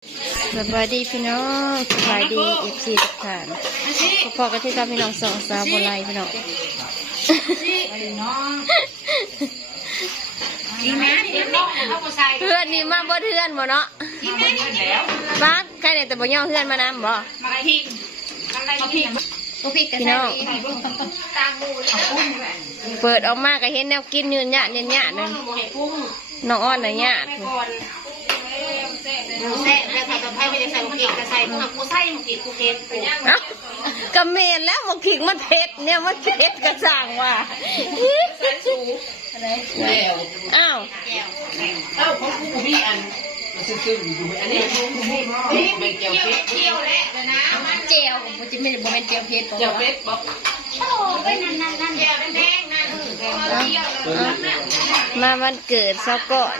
สวัสดีพี่น้องสบายดีเอฟซีทุกท่านพอกันที่กับพี่น้องสองสาวบนไลพี่น้องเพื่อนนี่มาบ่เพื่อนบ่เนาะบ้านใครเนี่ยแต่บ่ย่อเพื่อนมานำบ่พี่น้องเปิดออกมาก็เห็นแนวกินยืนหยาดเนียนหยาดนึงน้องอ้อนน่ะหยาดแซ่แล้วใส่กับไผ่ไม่ได้ใส่หมูเกล็ดใส่หมูไส้หมูเกล็ดกูเผ็ดกระเมนแล้วมันขิงมันเผ็ดเนี่ยมันเผ็ดกระจ่างว่ะอ้าวของกูมีอันซึ้งๆอยู่อันนี้ไม่เจียวเผ็ดเจียวแล้วนะเจียวมันจะไม่เป็นเจียวเผ็ดเจียวเผ็ดบอกโอ้ไปนั่นเจียวแดงนั่นมาวันเกิดซะก่อน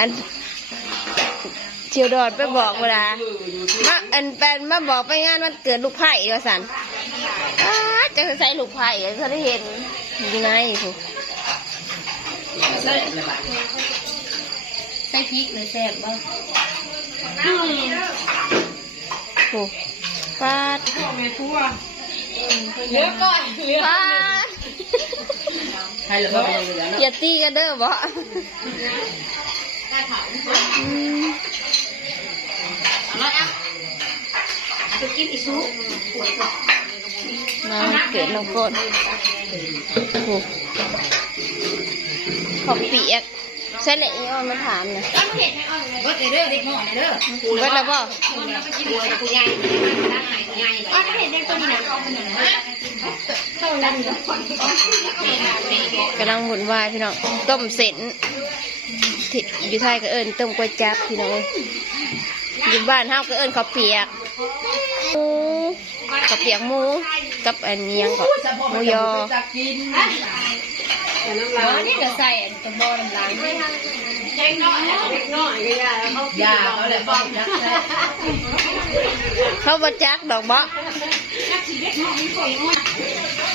อันเชียวดอดไปบอกเวลามาอันแฟนมาบอกไปงานวันเกิดลูกไผ่ก็สันจะใส่ลูกไผ่เขาได้เห็นยังไงถูกใส่พริกหรือแซ่บบ้างถูกปาดเลือกก่อนเลือกปาดอย่าตีกันเด้อบ่จะกินอีซุมาเกิดน้องฝนขอบเปียกใช่เลยอ้อนมาถามนะวัดเด้อเด็กหน่อยเด้อวัดแล้วป่ะกูใหญ่ใหญ่อ๋อเห็นเด็กตัวนี้นะกำลังหมุนวายพี่น้องต้มเส้นอยู่ไทยก็เอิญต้มก๋วยจั๊บพี่น้องอยู่บ้านเฮาก็เอิญข้าวเปียกข้าวเปียกหมูกับอันนี้ยังก็หมูยอนี่จะใส่ตัวบอลหลังเด็กน้อยยาเขาเลยป้องยักษ์เขาบจักดอกบ่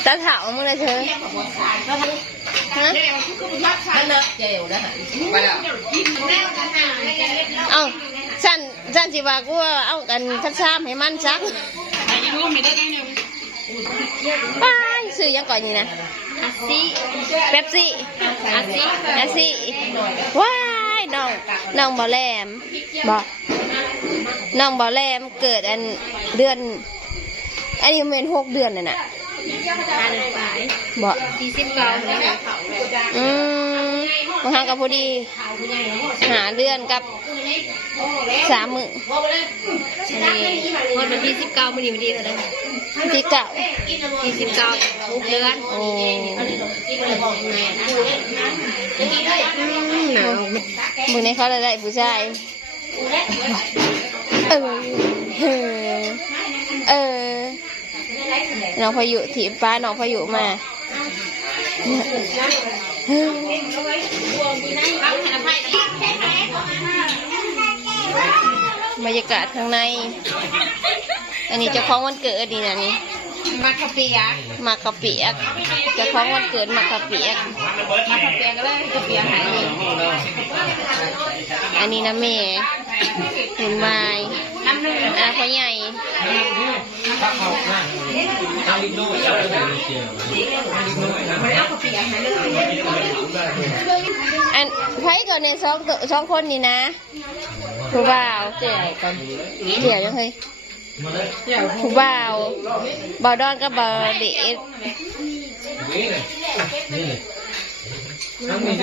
ตาเถามึงเลยเธอเอาฉันสิว่ากูเอากันช้ำให้มันซักไปซื้อยังก่อนนี่นะเป๊ปซี่อาซี่ว้ายน้องบ่แหลมบ่น้องบ่แหลมเกิดอันเดือนอันนี้เป็น6 เดือนเลยน่ะบ่มาหากับพอดี5 เดือนกับ3 มื้อวันที่19มื้อนี้วันที่อะไรที่9 6 เดือนโอ้บุญในเขาได้ผู้ชายน้องพายุถีบฟ้าน้องพายุมาบรรยากาศข้างในอันนี้เจ้าของวันเกิดนี่นะนี่มักกะเปียกเจ้าของวันเกิดมักกะเปียกก็เลยกะเปียกหายอันนี้นะแม่เห็นไม้พ่อใหญ่อันไพ่ก่อนเนี่ยสองคนนี่นะผู้บ่าวเกี่ยวยังไงผู้บ่าวบ่าวดอนกับบ่าวเด็ด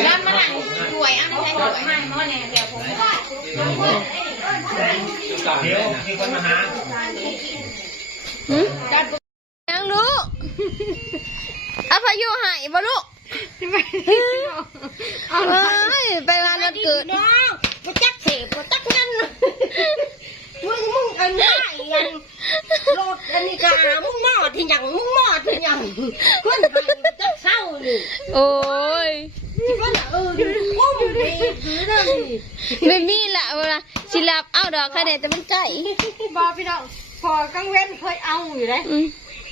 น้ำมันสวยไม่ใช่สวยให้หม้อเนี่ยเดี๋ยวผมเดี๋ยวมีคนมาหายังรู้อาพายุหายบ่ลูกไปงานวันเกิดน้องมาจักเสพมาจักนั่นมึงอันนี้ยังโหลดอันนี้กามึงหม้อที่ยังมึงหม้อที่ยังคนไทยจะเศร้านี่โอ้ยก็กุ้มดีนั่นไม่มีละเวลาชิลับเอาดอกคะแนนแต่มันใจบอพี่น้องพอกังเว้นเคยเอาอยู่เลย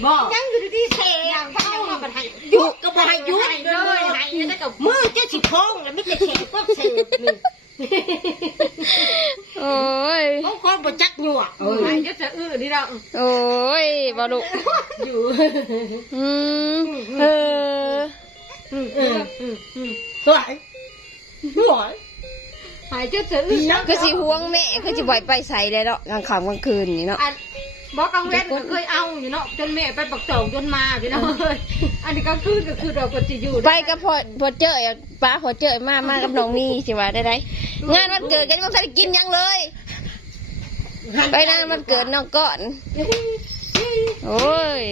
บอกยังอยู่ที่เทยังเขาเอามาให้ยุก็มาให้ยุเลยให้แล้วกับมือเจ้าสิทองแล้วไม่จะเทก็เทนี่ โอ้ย เขาความบ่จักหยวก ไอ้เจ้าจะอื้อนี่เรา โอ้ยบาลุ อยู่ อืมเออ สวยสวย ไอ้เจ้าจะอื้อ คือสิห่วงแม่คือสิบ่อยไปใส่เลยเนาะกลางค่ำกลางคืนนี่เนาะ อันบอกกลางเว้นก็เคยเอาอยู่เนาะจนแม่ไปปักโจงจนมาพี่น้องเอ้ยอันนี้ก็คือเราก็จะอยู่ ไปกับพอเจอป้าพอเจอมากับน้องมีสิว่าได้งานวันเกิดกันยังไม่ได้กินยังเลย ไปงานวันเกิดน้องก่อนโอ้ย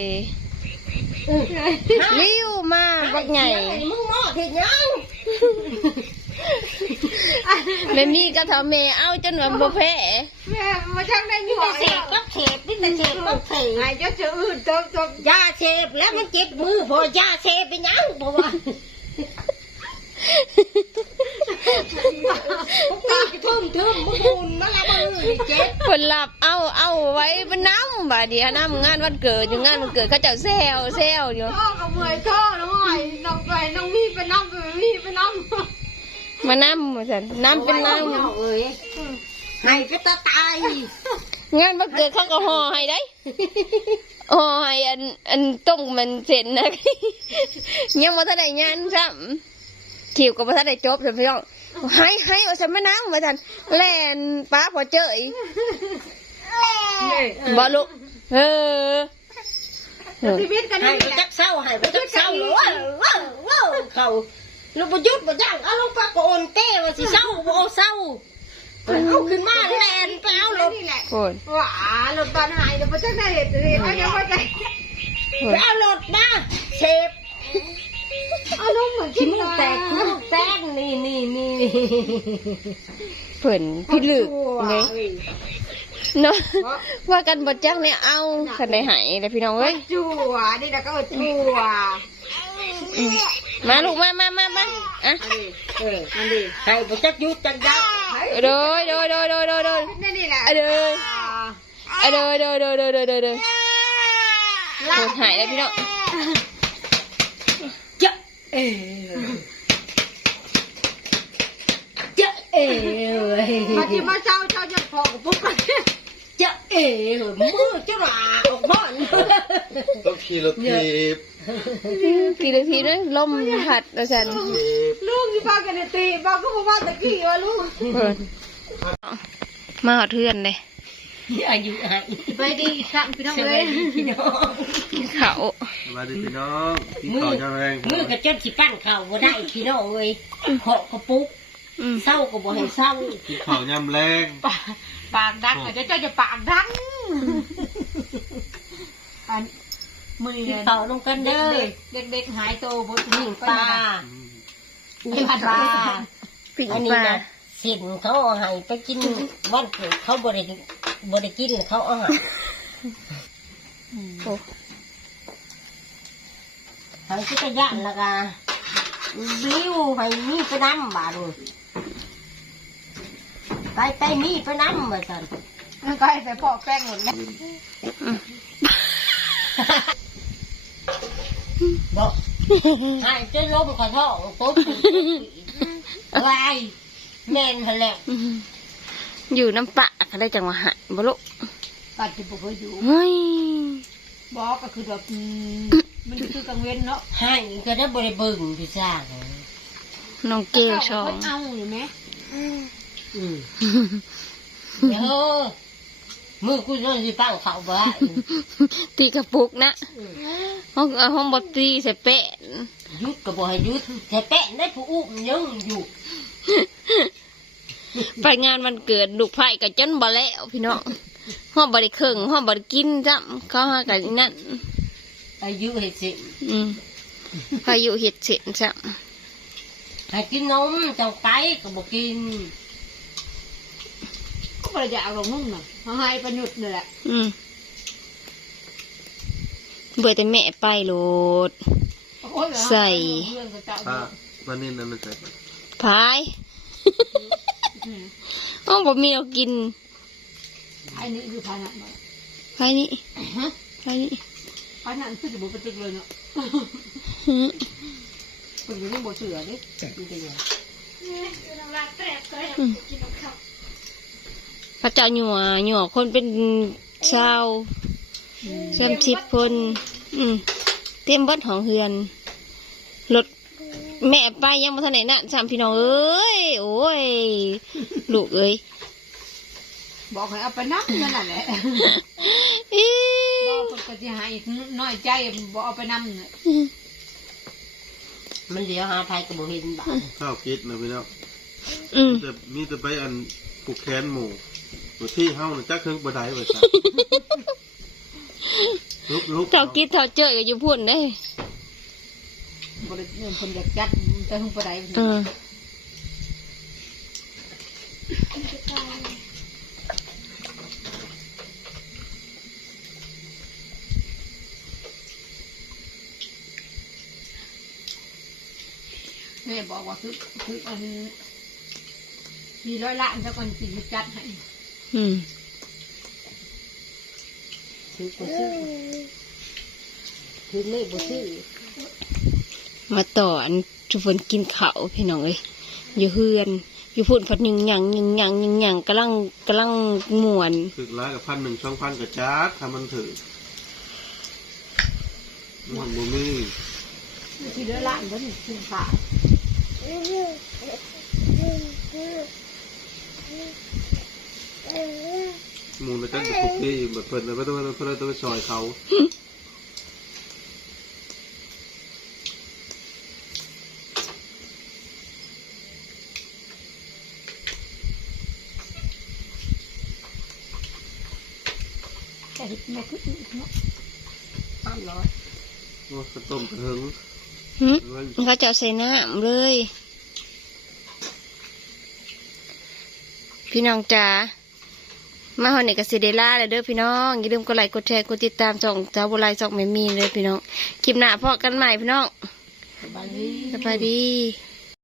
ริ้วมาบักใหญ่ มึงหม้อที่ยัง แม่มีก็ทำแม่เอาจนว่าบ่แพ้ แม่มาช่างได้อยู่ เสพก็เสพนี่แต่เสพก็เสพ ไอ้เจ้าจะอื้อจบ ยาเสพแล้วมันเจ็บมือพอยาเสพไปยังเพราะว่าตาทุ่มมึงบุญมาละมือเจ็บ ผลลัพธ์เอาไว้เป็นน้ำบาดเดียวน้ำงานวันเกิดอยู่งานวันเกิดเขาเจ้าแซวอยู่ ท่อกับเมยท่อน้องไอ้น้องไปน้องมีไปน้องไปมีไปน้อง มาน้ำมาสันน้ำเป็นน้ เอ้ยให้ก็ตาตาย ำงานวันเกิดเขาก็ห่อให้ได้ห่อให้อันต้มมันเสร็จนะ ยังมาทันได้งานซ้ำขิวก็มาทันได้จบสัมพี่น้องให้เอาสัมมาน้ำมาสันแล่นป้าพอเจออีกบอลุเออ ชีวิตกัน ให้ นี่ ไป แห จั ละ กเศร้าให้ไปจักเศร้าว้าวเขาลูกประยุทธ์บ่ยังเอาลงปากโอนเต้ว่าสิเศร้าบ่เอาเศร้าเอาขึ้นมาแลนไปเอารถ นี่แหละ โคน ว้าหลุดบานหายเดี๋ยวพระเจ้าได้เหตุเอายังไม่ใจ ไปเอารถมาเสพ เอาน้องเหมือน ขี้มูกแตกขี้มูกแตกนี่ เพิ่นพี่ลึกเลยเนาะว่ากันบดจักเนี่ยเอาขันได้หายเลยพี่น้องเอ้ย จั่วนี่นะก็จั่ว มาลูกมาอ่ะ มันดี ให้บ่จักยุดจักยัก โดย นี่แหละ เด้อหายแล้วพี่น้อง จ๊ะเจ๊เอ้ย มาที่มาเจ้าจะพอปุ๊บ จ๊ะเอ้ยมือจะราออกบ้าน ต้องขี่รถถีบ กี่นาทีนั้นลมพัดแล้วสัน ถีบ ลูกที่พากันตีบ้าก็บอกว่าตะกี้ว่าลูก มาหอดเทือนเลย อายุหาย ไปดีสั่งพี่น้อง ส เล วั ย สดีพี่น้อง เขา สวัสดีพี่น้องพี่ต่อจะแรง มือกระจนสิปั้นเข่าบ่ได้พี่น้องเอ้ยเหาะกระปุกเศร้าก็บ่ให้เศร้า พี่เขายำแรง ปากดังอาจจะเจ้าจะปากดังอันมือ กินข้าวลงกันเด้อ เด็กหายโตบน ปิ้งปลาปิ้งปลา ปิ่ง อัน ป นี้ ลา นะสินเขาเอาให้ไปกินวันเกิดเขาบ่ได้กินเขาเอาให้ โอ้ ให้กิจย่านแล้วก็บิ้วให้มีไปน้ำบาดนี่ไปมีไปน้ำมาสั่น ก็ให้ไปพอกแป้งหมดแล้ว บอกให้เจะล้มขอท้องปุ๊บวายแน่นพะแล้ว อยู่น้ำปะเขาได้จังหวะหายบ่ลุ ปัดจะบอกว่าอยู่ เฮ้ย บอกก็คือแบบมันคือกลางเว้นเนาะ ให้ก็ได้บริบึงพี่จ้าง น้องเกลชอง เอาหรือไหม เดี๋ยวมือกูโดนสิปั้งเขาบ้า ตีกระปุกนะห้องบอตีใส่เป๊ะ ยุดก็บอกให้ยุดแต่แปะได้ผู้อุ้มยังอยู่ ไปงานวันเกิดลูกไผ่กับจนบ่แล้วพี่น้องห้องบ่ได้เครื่องห้องบ่ได้กินจ้ำเขาหากันนั่น อายุเห็ดสิ พายุเห็ดเสร็จจ้ะ ให้กินนมจังไปก็บอกกิน ก็ประหยัดของมึงน่ะเขาให้ประยุทธ์นี่แหละ เบื่อแต่แม่ไปโหลด ใส่ ป้าวันนี้นั่นไม่ใช่ พายห้องบ่มีเอากิน ไอ้นี่คือพานัน พายนี่พายนี่ พานันคือจะบุกไปตึกเลยเนาะเป็นเรื่องบ่เสือดิเป็นยังไง พระเจ้าหยัวคนเป็นชาว30 คนเต็มเบิดของเฮือนรถแม่ไปยังบ่ทันไหนนั่นสามพี่น้องเอ้ยโอ้ยลูกเอ้ย บอกให้เอาไปนับนั่นแหละ อี บอกคนก็จะหายน้อยใจบอกเอาไปนำเนี่ย มันเดี๋ยวหาไทยกับโบเห็นบ้าง ข้าวคิดนะพี่น้อง Ừ. มีแต่ไปอันผูกแขนหมู่ตัวที่เฮาน่ะจักเครื่องบ่ได้ว่าซั่นลุก เท่ากิดเท่าเจอก็อยู่พุ่นเด้ บริเวณคนอยากจัดแต่หุ่นประได แม่บอกว่าคืออันมี100 ล้านเจ้าคนสิจัดให้ ซื้อก็ซื้อซื้อไม่บ่ซื้อ มาต่ออันทุกคนกินข้าวพี่น้องเอ้ยอยู่เฮือนอยู่พุ่นพัดยิงหยังกำลังม่วน ถึกร้ายกับ1,000 2,000ก็จัดถ้ามันถึกมันบ่มี ที่100 ล้านก็นี่คือขา หมู่น่ะจักจะทุกที่แบบเพิ่นน่ะบ่ต้องไปซอยเขา แต่แม่คือเนาะ 500 โอ้ข้าวต้มกระเทิง เขาจะเอาใส่น้ำเลย พี่น้องจ๋ามาฮอนนี่ก็สิได้ลาแล้วเด้อพี่น้องอย่าลืมกดไลค์กดแชร์กดติดตามช่องเจ้าบุไรช่องแม่มีเลยพี่น้องคลิปหน้าพอกันใหม่พี่น้อง สบายดี สบายดี